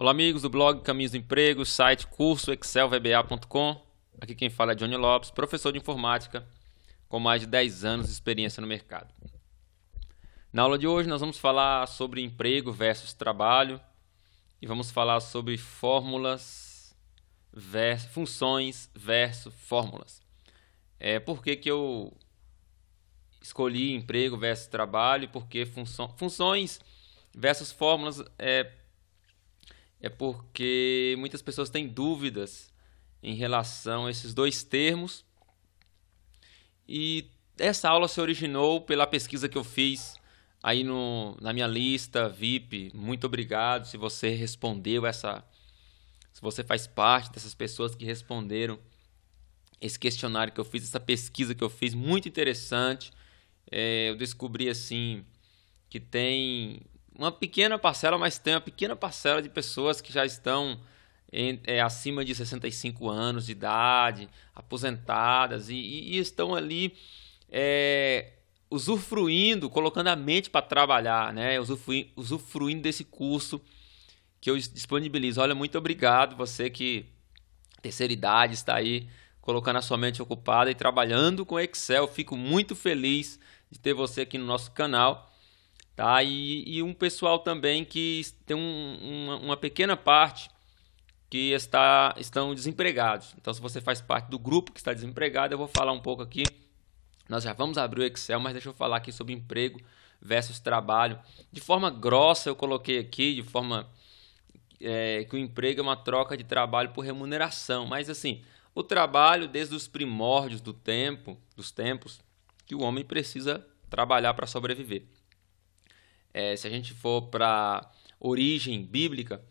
Olá amigos do blog Caminhos do Emprego, site curso excelvba.com. Aqui quem fala é Johnny Lopes, professor de informática com mais de 10 anos de experiência no mercado. Na aula de hoje nós vamos falar sobre emprego versus trabalho e vamos falar sobre funções versus fórmulas. Por que eu escolhi emprego versus trabalho e por que funções versus fórmulas porque muitas pessoas têm dúvidas em relação a esses dois termos. E essa aula se originou pela pesquisa que eu fiz aí na minha lista VIP. Muito obrigado se você respondeu se você faz parte dessas pessoas que responderam esse questionário que eu fiz, essa pesquisa que eu fiz, muito interessante. Eu descobri assim que tem uma pequena parcela, mas tem uma pequena parcela de pessoas que já estão acima de 65 anos de idade, aposentadas e estão ali usufruindo, colocando a mente para trabalhar, né? Usufruindo desse curso que eu disponibilizo. Olha, muito obrigado você que terceira idade está aí colocando a sua mente ocupada e trabalhando com Excel. Fico muito feliz de ter você aqui no nosso canal. Tá? E um pessoal também que tem uma pequena parte que estão desempregados. Então, se você faz parte do grupo que está desempregado, eu vou falar um pouco aqui. Nós já vamos abrir o Excel, mas deixa eu falar aqui sobre emprego versus trabalho. De forma grossa, eu coloquei aqui, de forma que o emprego é uma troca de trabalho por remuneração. Mas, assim, o trabalho, desde os primórdios dos tempos, que o homem precisa trabalhar para sobreviver. Se a gente for para origem bíblica,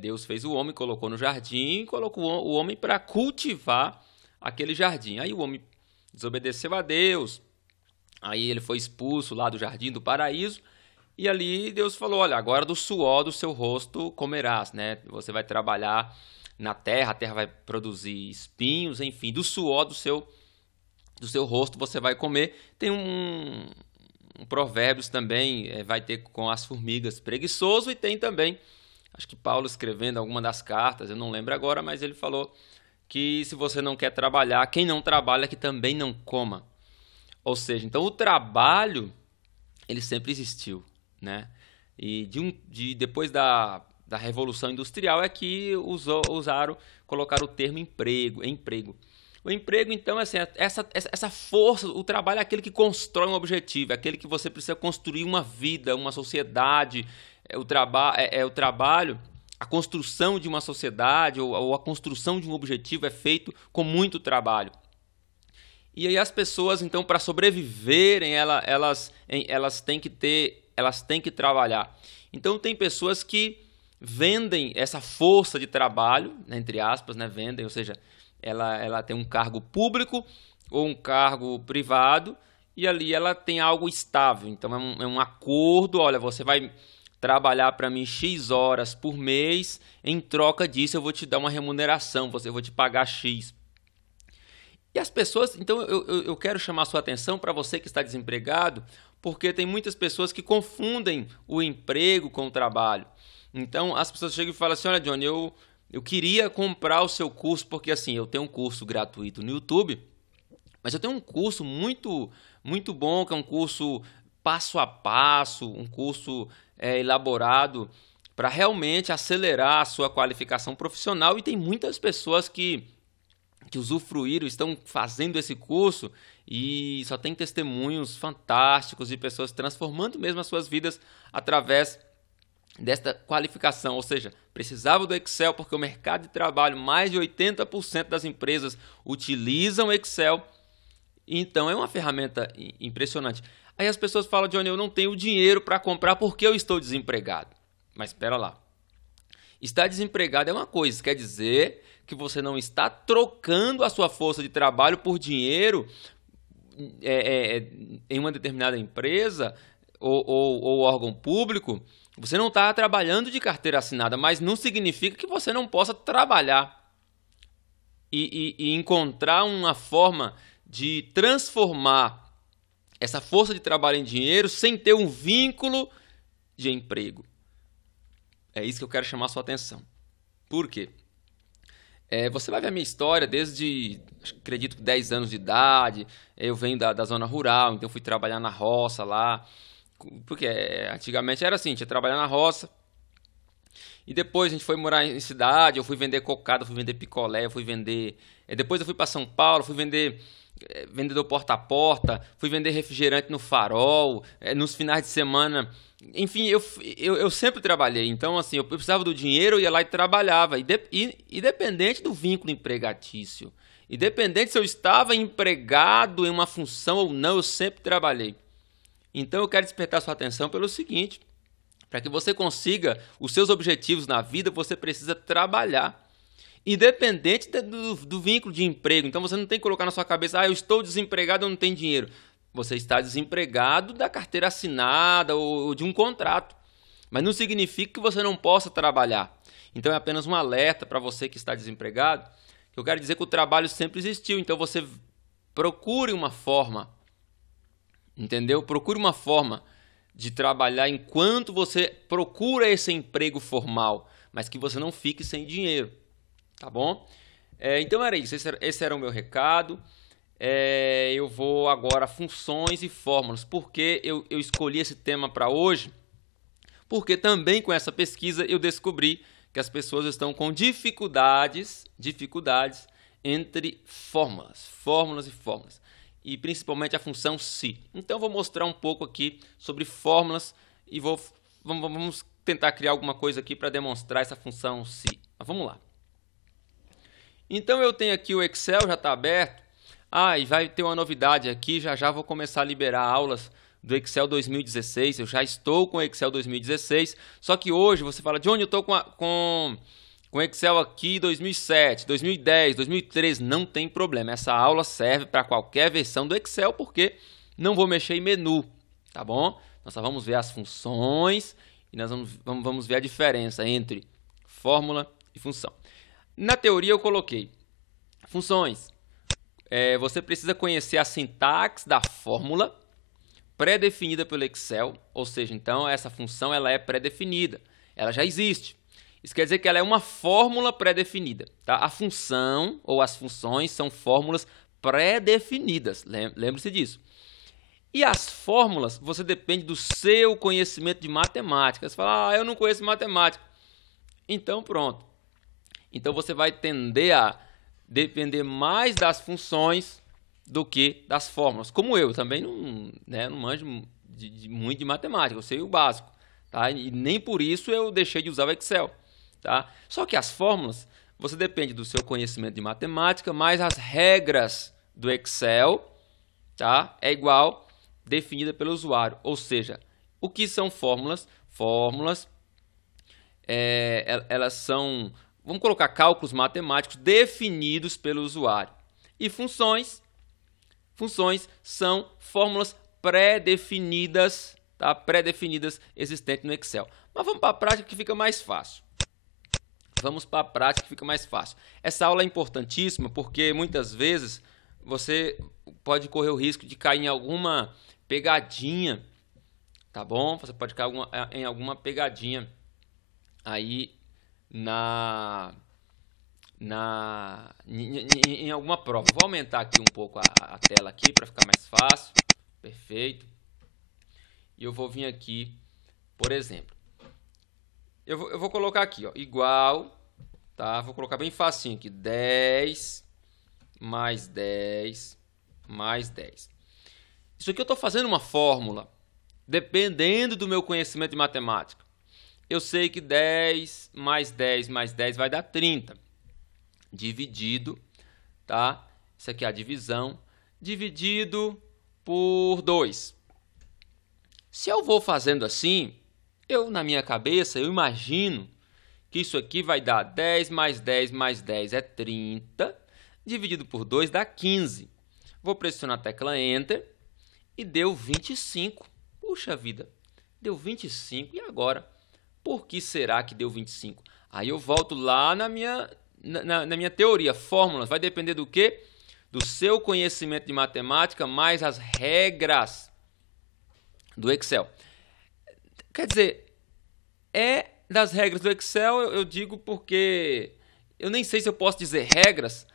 Deus fez o homem, colocou no jardim e colocou o homem para cultivar aquele jardim. Aí o homem desobedeceu a Deus, aí ele foi expulso lá do jardim do paraíso e ali Deus falou, olha, agora do suor do seu rosto comerás, né? Você vai trabalhar na terra, a terra vai produzir espinhos, enfim, do suor do seu rosto você vai comer. Tem um Provérbios também, vai ter com as formigas preguiçoso, e tem também, acho que Paulo escrevendo alguma das cartas, eu não lembro agora, mas ele falou que se você não quer trabalhar, quem não trabalha que também não coma. Ou seja, então o trabalho, ele sempre existiu, né? E depois da Revolução Industrial é que colocaram o termo emprego. O emprego, então, é assim, essa força, o trabalho é aquele que constrói um objetivo, é aquele que você precisa construir uma vida, uma sociedade. O trabalho, a construção de uma sociedade ou a construção de um objetivo é feito com muito trabalho. E aí as pessoas, então, para sobreviverem, elas têm que trabalhar. Então, tem pessoas que vendem essa força de trabalho, né, entre aspas, né, vendem, ou seja, ela tem um cargo público ou um cargo privado e ali ela tem algo estável. Então é um acordo, olha, você vai trabalhar para mim X horas por mês, em troca disso eu vou te dar uma remuneração, eu vou te pagar X. E as pessoas, então eu quero chamar a sua atenção para você que está desempregado, porque tem muitas pessoas que confundem o emprego com o trabalho. Então as pessoas chegam e falam assim, olha Johnny, eu queria comprar o seu curso, porque assim, eu tenho um curso gratuito no YouTube, mas eu tenho um curso muito, muito bom, que é um curso passo a passo, um curso elaborado para realmente acelerar a sua qualificação profissional, e tem muitas pessoas que usufruíram, estão fazendo esse curso e só tem testemunhos fantásticos de pessoas transformando mesmo as suas vidas através desta qualificação, ou seja, precisava do Excel porque o mercado de trabalho, mais de 80% das empresas utilizam Excel, então é uma ferramenta impressionante. Aí as pessoas falam, Johnny, eu não tenho dinheiro para comprar porque eu estou desempregado. Mas espera lá, estar desempregado é uma coisa, isso quer dizer que você não está trocando a sua força de trabalho por dinheiro em uma determinada empresa ou órgão público. Você não está trabalhando de carteira assinada, mas não significa que você não possa trabalhar e encontrar uma forma de transformar essa força de trabalho em dinheiro sem ter um vínculo de emprego. É isso que eu quero chamar a sua atenção. Por quê? Você vai ver a minha história desde, acredito, 10 anos de idade. Eu venho da zona rural, então fui trabalhar na roça lá. Porque antigamente era assim, tinha que trabalhar na roça. E depois a gente foi morar em cidade, eu fui vender cocada, fui vender picolé, eu fui vender... depois eu fui para São Paulo, fui vender vendedor porta a porta, fui vender refrigerante no Farol, nos finais de semana... Enfim, eu sempre trabalhei. Então, assim, eu precisava do dinheiro, eu ia lá e trabalhava. Independente do vínculo empregatício, independente se eu estava empregado em uma função ou não, eu sempre trabalhei. Então, eu quero despertar sua atenção pelo seguinte... Para que você consiga os seus objetivos na vida, você precisa trabalhar. Independente do vínculo de emprego. Então você não tem que colocar na sua cabeça, eu estou desempregado, eu não tenho dinheiro. Você está desempregado da carteira assinada ou de um contrato. Mas não significa que você não possa trabalhar. Então é apenas um alerta para você que está desempregado. Eu quero dizer que o trabalho sempre existiu. Então você procure uma forma. Entendeu? Procure uma forma de trabalhar enquanto você procura esse emprego formal, mas que você não fique sem dinheiro, tá bom? Então era isso, esse era o meu recado. Eu vou agora a funções e fórmulas. Por que eu escolhi esse tema para hoje? Porque também com essa pesquisa eu descobri que as pessoas estão com dificuldades entre fórmulas e fórmulas. E principalmente a função se. Então, vou mostrar um pouco aqui sobre fórmulas e vamos tentar criar alguma coisa aqui para demonstrar essa função se. Mas vamos lá. Então, eu tenho aqui o Excel, já está aberto. E vai ter uma novidade aqui, já vou começar a liberar aulas do Excel 2016. Eu já estou com o Excel 2016, só que hoje você fala, Johnny, eu estou com Excel aqui 2007, 2010, 2013, não tem problema. Essa aula serve para qualquer versão do Excel, porque não vou mexer em menu, tá bom? Nós só vamos ver as funções e nós vamos ver a diferença entre fórmula e função. Na teoria eu coloquei funções. Você precisa conhecer a sintaxe da fórmula pré-definida pelo Excel, ou seja, então essa função ela é pré-definida, ela já existe. Isso quer dizer que ela é uma fórmula pré-definida. Tá? A função ou as funções são fórmulas pré-definidas. Lembre-se disso. E as fórmulas, você depende do seu conhecimento de matemática. Você fala, eu não conheço matemática. Então, pronto. Então, você vai tender a depender mais das funções do que das fórmulas. Como eu também não manjo muito de matemática. Eu sei o básico. Tá? E nem por isso eu deixei de usar o Excel. Tá? Só que as fórmulas, você depende do seu conhecimento de matemática, mais as regras do Excel, tá? É igual definida pelo usuário. Ou seja, o que são fórmulas? Fórmulas, elas são, vamos colocar cálculos matemáticos definidos pelo usuário. E funções são fórmulas pré-definidas, tá? Pré-definidas existentes no Excel. Mas vamos para a prática que fica mais fácil. Essa aula é importantíssima porque muitas vezes você pode correr o risco de cair em alguma pegadinha, tá bom? Você pode cair em alguma pegadinha aí em alguma prova. Vou aumentar aqui um pouco a tela aqui para ficar mais fácil. Perfeito. E eu vou vir aqui, por exemplo. Eu vou colocar aqui, ó, igual, tá? Vou colocar bem facinho aqui, 10 mais 10 mais 10. Isso aqui eu estou fazendo uma fórmula, dependendo do meu conhecimento de matemática. Eu sei que 10 mais 10 mais 10 vai dar 30. Dividido, tá? Isso aqui é a divisão, dividido por 2. Se eu vou fazendo assim, na minha cabeça, eu imagino que isso aqui vai dar 10 mais 10 mais 10 é 30, dividido por 2 dá 15. Vou pressionar a tecla Enter e deu 25. Puxa vida, deu 25. E agora? Por que será que deu 25? Aí eu volto lá na minha teoria. Fórmulas vai depender do quê? Do seu conhecimento de matemática mais as regras do Excel. Quer dizer, Das regras do Excel, eu digo porque eu nem sei se eu posso dizer regras,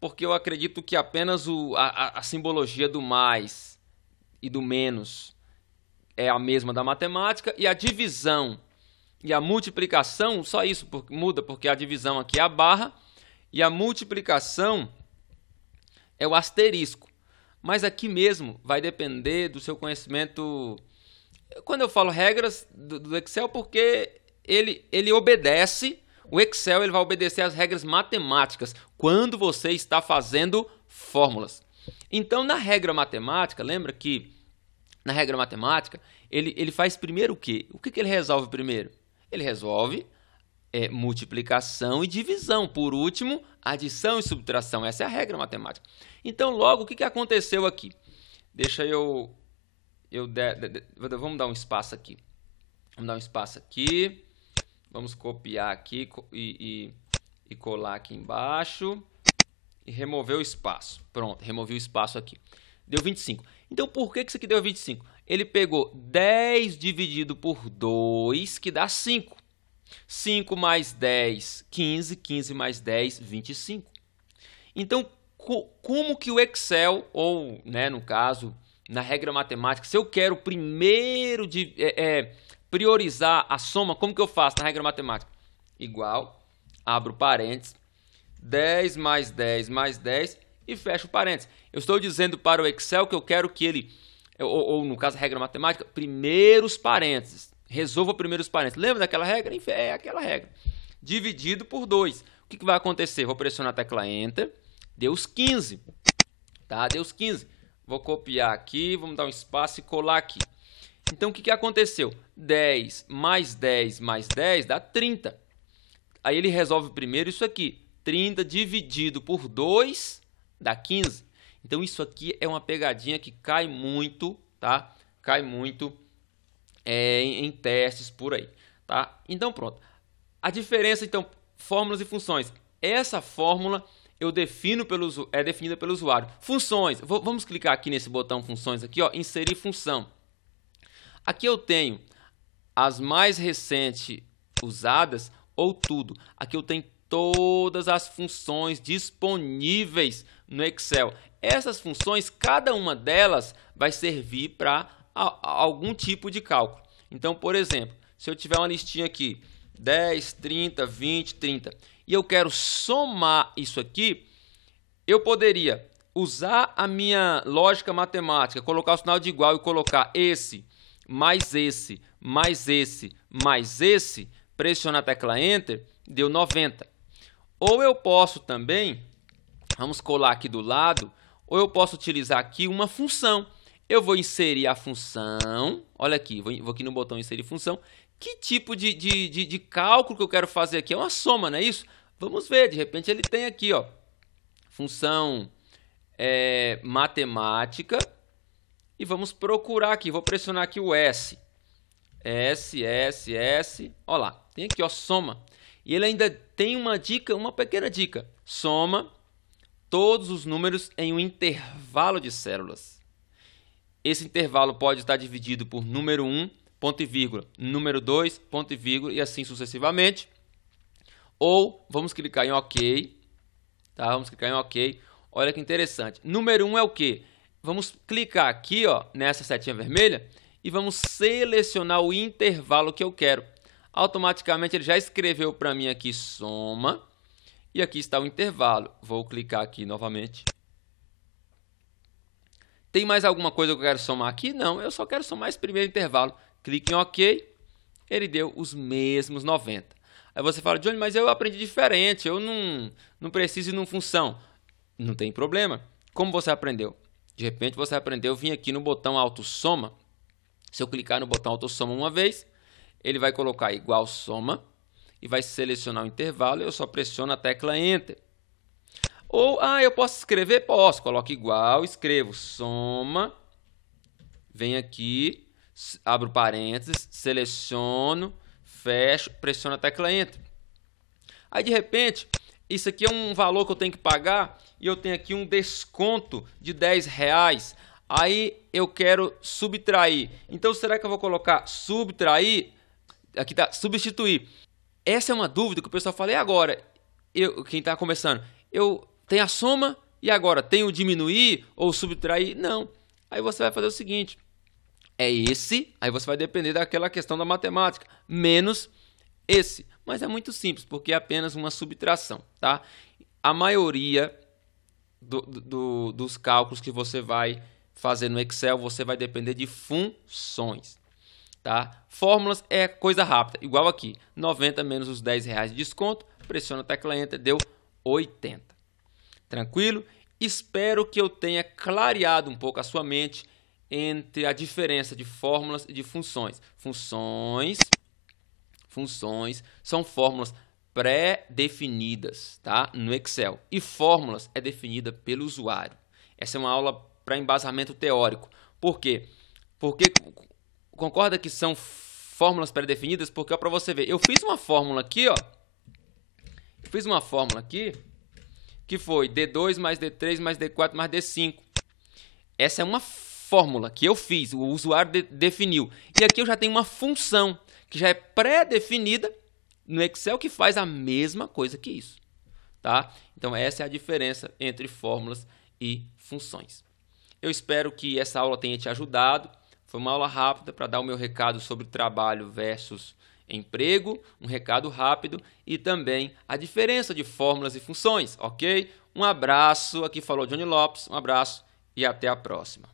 porque eu acredito que apenas a simbologia do mais e do menos é a mesma da matemática, e a divisão e a multiplicação, só isso muda, porque a divisão aqui é a barra e a multiplicação é o asterisco. Mas aqui mesmo vai depender do seu conhecimento. Quando eu falo regras do Excel, porque ele obedece, o Excel ele vai obedecer às regras matemáticas quando você está fazendo fórmulas. Então, na regra matemática, lembra que na regra matemática, ele faz primeiro o quê? O que ele resolve primeiro? Ele resolve multiplicação e divisão. Por último, adição e subtração. Essa é a regra matemática. Então, logo, o que aconteceu aqui? Deixa vamos dar um espaço aqui. Vamos dar um espaço aqui. Vamos copiar aqui e colar aqui embaixo. E remover o espaço. Pronto, removi o espaço aqui. Deu 25. Então, por que isso aqui deu 25? Ele pegou 10 dividido por 2, que dá 5. 5 mais 10, 15. 15 mais 10, 25. Então, como que o Excel, ou, né, no caso, na regra matemática, se eu quero primeiro priorizar a soma, como que eu faço na regra matemática? Igual, abro parênteses, 10 mais 10 mais 10 e fecho parênteses. Eu estou dizendo para o Excel que eu quero que ele, ou no caso, a regra matemática, primeiros parênteses. Resolva primeiros parênteses. Lembra daquela regra? É aquela regra. Dividido por 2. O que vai acontecer? Vou pressionar a tecla Enter. Deu os 15. Tá? Deu os 15. Vou copiar aqui, vamos dar um espaço e colar aqui. Então, o que aconteceu? 10 mais 10 mais 10 dá 30. Aí ele resolve primeiro isso aqui. 30 dividido por 2 dá 15. Então, isso aqui é uma pegadinha que cai muito, tá? Cai muito em testes por aí, tá? Então, pronto. A diferença, então, fórmulas e funções. Essa fórmula é definida pelo usuário. Funções. Vamos clicar aqui nesse botão funções aqui, ó, inserir função. Aqui eu tenho as mais recentes usadas ou tudo. Aqui eu tenho todas as funções disponíveis no Excel. Essas funções, cada uma delas vai servir para algum tipo de cálculo. Então, por exemplo, se eu tiver uma listinha aqui, 10, 30, 20, 30, e eu quero somar isso aqui, eu poderia usar a minha lógica matemática, colocar o sinal de igual e colocar esse, mais esse, mais esse, mais esse, pressionar a tecla Enter, deu 90. Ou eu posso também, vamos colar aqui do lado, ou eu posso utilizar aqui uma função. Eu vou inserir a função, olha aqui, vou aqui no botão inserir função. Que tipo de cálculo que eu quero fazer aqui? É uma soma, não é isso? Vamos ver, de repente ele tem aqui, ó, função matemática, e vamos procurar aqui, vou pressionar aqui o S. S, olha lá, tem aqui, ó, soma. E ele ainda tem uma dica, uma pequena dica. Soma todos os números em um intervalo de células. Esse intervalo pode estar dividido por número 1, ponto e vírgula, número 2, ponto e vírgula, e assim sucessivamente. Ou vamos clicar em OK. Tá? Vamos clicar em OK. Olha que interessante. Número 1 é o quê? Vamos clicar aqui, ó, nessa setinha vermelha e vamos selecionar o intervalo que eu quero. Automaticamente ele já escreveu para mim aqui soma. E aqui está o intervalo. Vou clicar aqui novamente. Tem mais alguma coisa que eu quero somar aqui? Não, eu só quero somar esse primeiro intervalo. Clique em OK. Ele deu os mesmos 90. Aí você fala, Johnny, mas eu aprendi diferente. Eu não preciso ir numa função. Não tem problema. Como você aprendeu? De repente você aprendeu, vim aqui no botão autossoma. Se eu clicar no botão autossoma uma vez, ele vai colocar igual soma e vai selecionar o intervalo e eu só pressiono a tecla Enter. Ou, eu posso escrever? Posso. Coloco igual, escrevo soma, venho aqui, abro parênteses, seleciono, fecho, pressiono a tecla Enter. Aí, de repente, isso aqui é um valor que eu tenho que pagar e eu tenho aqui um desconto de R$10. Aí, eu quero subtrair. Então, será que eu vou colocar subtrair? Aqui está substituir. Essa é uma dúvida que o pessoal fala, e agora? Quem está começando, eu tenho a soma e agora tenho o diminuir ou subtrair? Não. Aí você vai fazer o seguinte, é esse, aí você vai depender daquela questão da matemática, menos esse. Mas é muito simples, porque é apenas uma subtração, tá? A maioria dos cálculos que você vai fazer no Excel, você vai depender de funções, tá? Fórmulas é coisa rápida, igual aqui, 90 menos os R$10 de desconto, pressiona a tecla Enter, deu 80. Tranquilo? Espero que eu tenha clareado um pouco a sua mente entre a diferença de fórmulas e de funções. Funções são fórmulas pré-definidas, tá? No Excel. E fórmulas é definida pelo usuário. Essa é uma aula para embasamento teórico. Por quê? Porque concorda que são fórmulas pré-definidas? Porque, para você ver, eu fiz uma fórmula aqui, ó. Que foi D2 mais D3 mais D4 mais D5. Essa é uma fórmula que eu fiz, o usuário definiu. E aqui eu já tenho uma função que já é pré-definida no Excel que faz a mesma coisa que isso, tá? Então essa é a diferença entre fórmulas e funções. Eu espero que essa aula tenha te ajudado. Foi uma aula rápida para dar o meu recado sobre trabalho versus emprego, um recado rápido e também a diferença de fórmulas e funções, ok? Um abraço, aqui falou Johnny Lopes, um abraço e até a próxima.